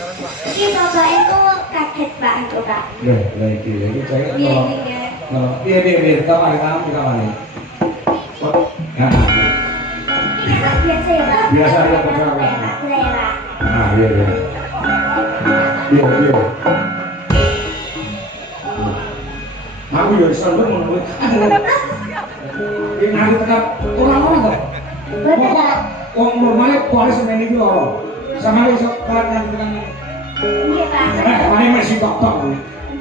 Ini bapak itu kaget Pak, itu Pak. Lagi saya kalau dia tahu ada kamu di kamar ini. Biasa ya Pak. Biasa ya Pak. Nah, iya. Aku juga selalu ngomong. Ini nanti tetap orang-orang kok. Betul. Wong normalnya kuali semen itu loh. Sama itu kuat nanti kan. Iya Pak. Mana masih tok-tok.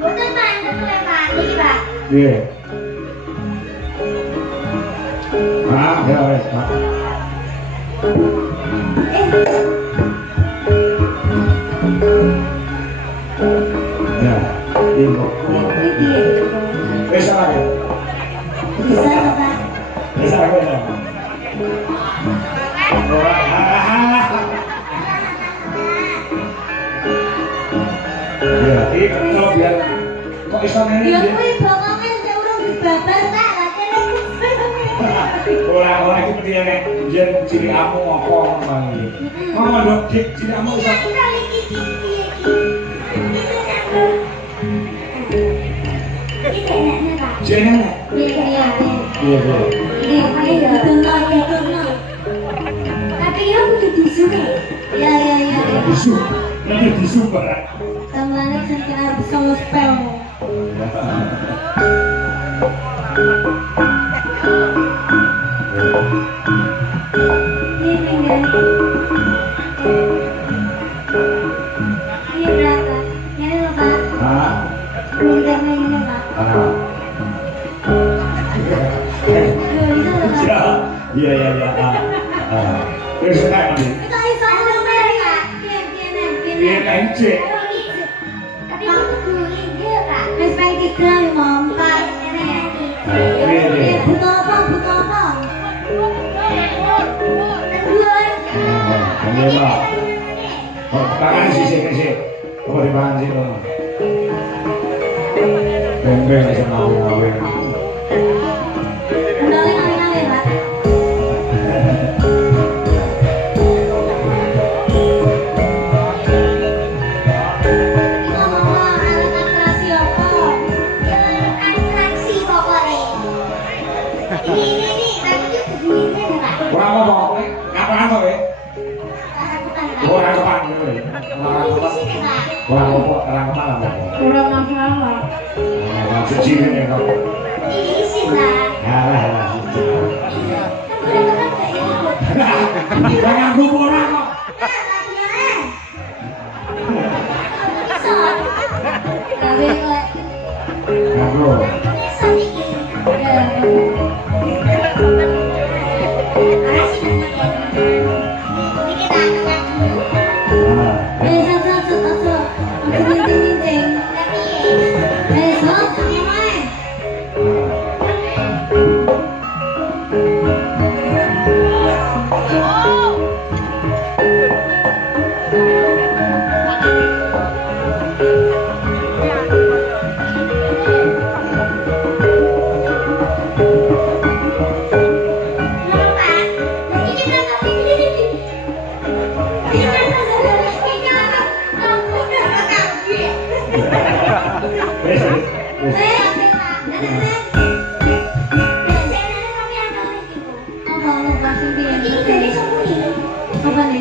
Betul Pak, betul Pak. Ini Pak. Iya. Ya wes Pak. Ya, ini. Bisa ya. Bisa Pak. Bisa. Ya, ini kalau biar kok iso ngene Ya dia. kuwi bokonge sing urung dibabar Pak, lha kene. Ora iki dia nek jen ciri amu apa ngono iki. Ngono ndok ciri amu iso. Jenenge. Iya. Iya. Tapi ya kudu disuke. Ya. Disu. Nanti disu Pak. Samane sing arep solo spell. Ini berapa? Ini loh Pak. Hah? Harganya ini Pak. Itu loh Pak. Iya. Wis nek iki. Itu iso ngomel Pak. Piye encik. Tapi kudu iki Pak. Wis ping 3 ya Mom. Pak, Iya. butuh apa? Iya, Pak. Oh, tangan sih. Apa dipangan sih Pak? Beng-beng aja ngawin. Ngawin Pak. Ora apa-apa kowe. Kapan kok kowe? Ora kapan kowe. Ora apa-apa, ora kapan apa. Ora masalah. Nah, suci ini kok. Alah. Jangan lupa ora kok. Nganggo.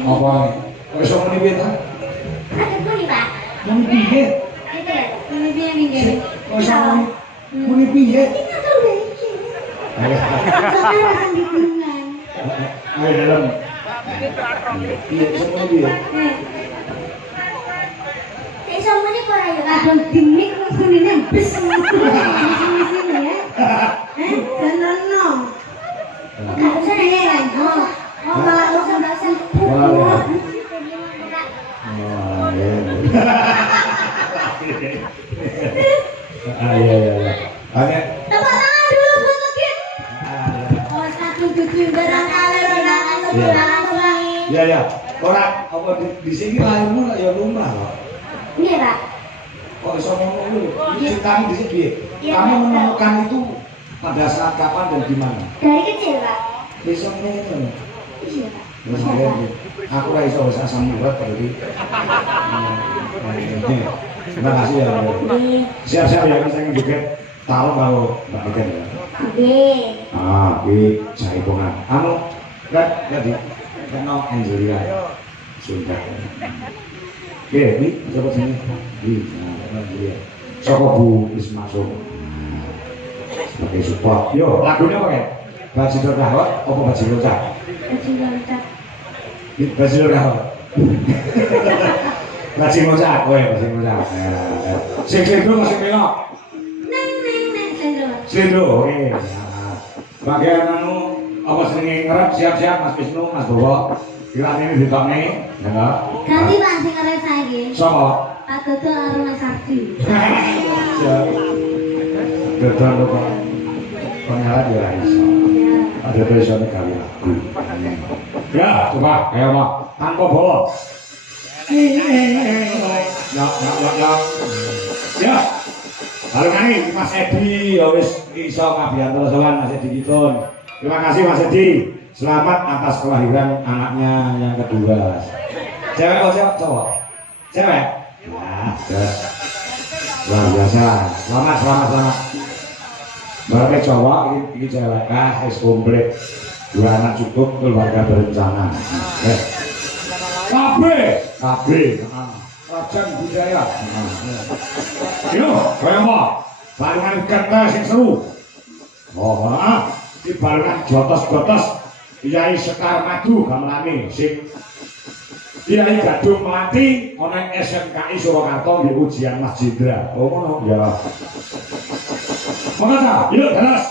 Apa nih? Wis muni piye ta? Muni piye? Wis muni piye? Ayo dalam. Piye muni piye? Abang dimik kunine bes sini ya. Senono. Enggak usah ya. Malah usah Iya. Hanya tepuk tangan dulu buat Legit. Oh, satu tujuh barangkali Ya. Ora apa di sini lahirmu ya lumrah kok. Iya, Pak. Kok iso ngomong dulu? Ini kamu di sini. Kamu menemukan itu pada saat kapan dan di mana? Dari kecil, Pak. Besok ini. Iya, Pak. Aku lah iso wis asam urat tadi. Terima kasih ya. Siap-siap ya saya juga taruh kalau Mbak Iken ya. Oke. Jaipongan. Enggak jadi kenal Angelina. Sudah. Oke, ini coba sini. Nah, Soko Bu Ismasuk. Sebagai support. Yo, lagunya apa ya? Bajidor Rahot apa Bajidor Cak? Bajidor Rahot. Bajidor Cak, kowe Bajidor Cak. Sing Slendro masih melok. Slendro, oke. Bagian anu apa sering ngerep siap-siap Mas Wisnu, Mas Bowo. Kirane ini ditokne, ya. Ganti Pak sing ngerep saiki. Sopo? Pak Dodo karo Mas Ardi. Dodo kok. Pengalat ya iso. Ada besok kali lagu. Ya, coba ayo Mak. Tanpa bawa. Ya. Lalu kali Mas Edi ya wis iso ngabiyanto sowan Mas Edi Kitun. Terima kasih Mas Edi. Selamat atas kelahiran anaknya yang kedua. Cewek atau cowok? Cewek? Ya, terus. Luar biasa. Selamat. Baru cowok ini cewek es komplit. 2 anak cukup, keluarga berencana. KB. Rajan budaya. Yo, kaya apa? Barengan kata sing seru. Oh, di barengan jotos-jotos. Kiai Sekar Madu gamelane sing Kiai Gadung Melati ana SMKI Surakarta nggih ujian Mas Jendra. Oh ngono ya. Monggo yuk terus.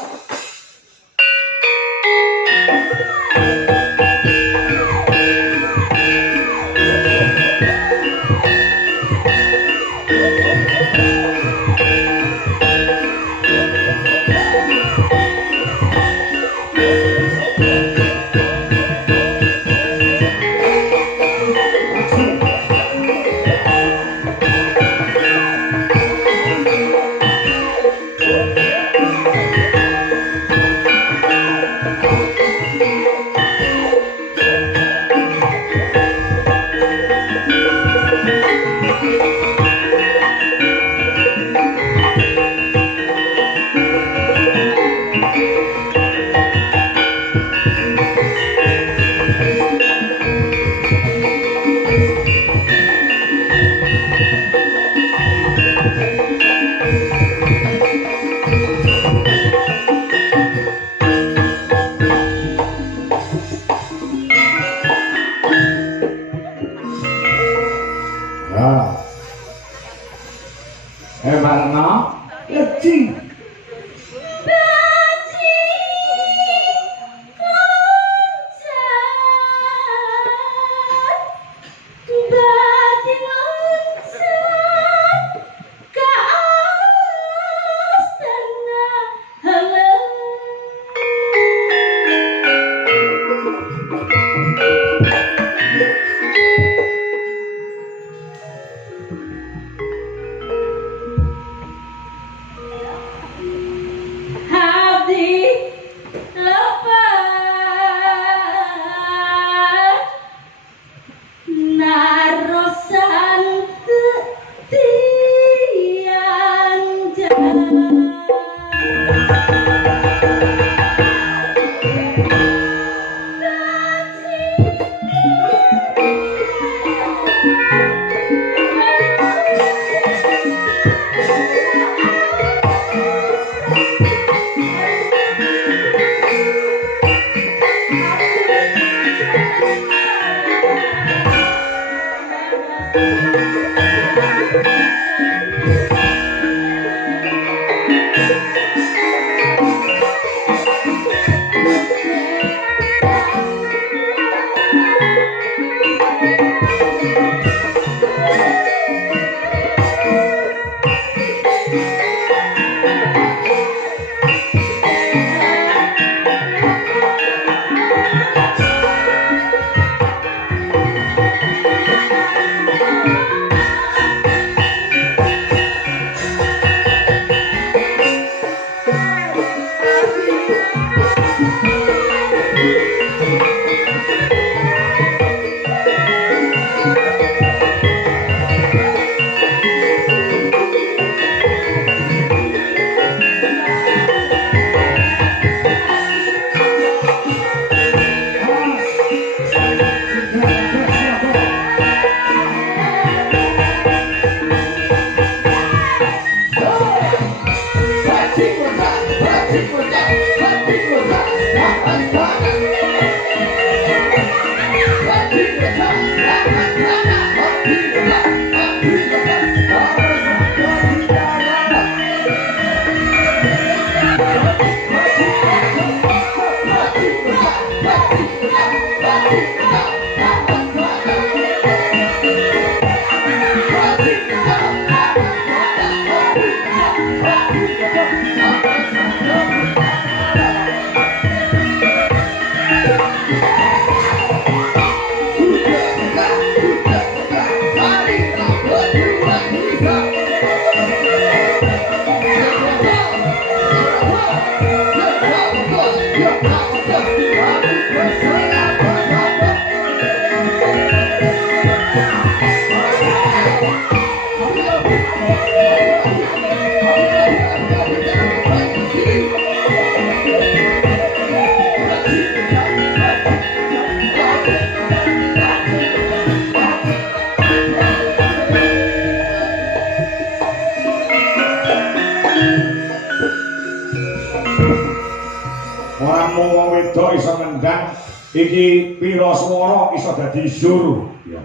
Ora mung wong wedok iso nendang, iki pira swara iso dadi zur. Ya.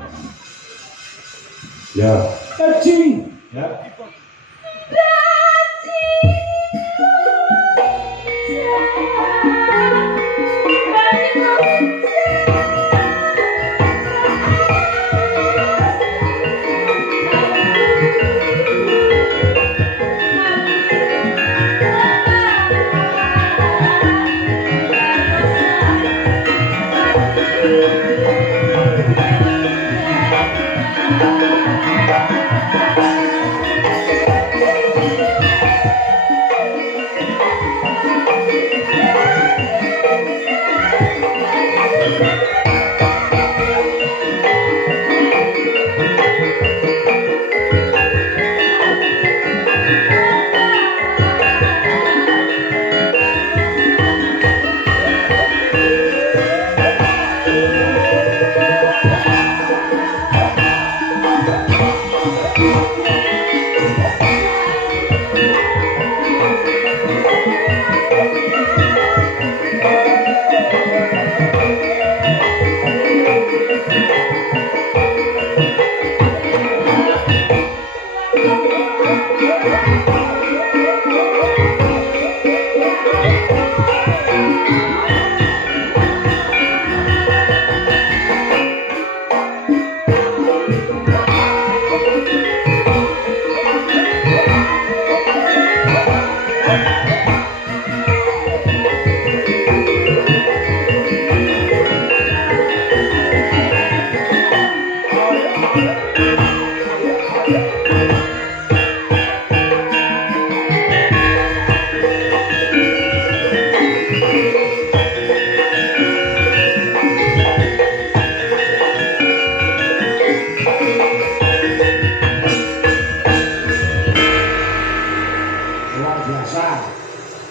Ya. Aji. Ya.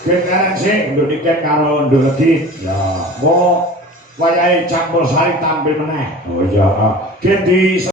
Kendaraan sing nduk diket karo nduk legi. Ya, mau wayahe campur sari tampil meneh. Oh iya, gen di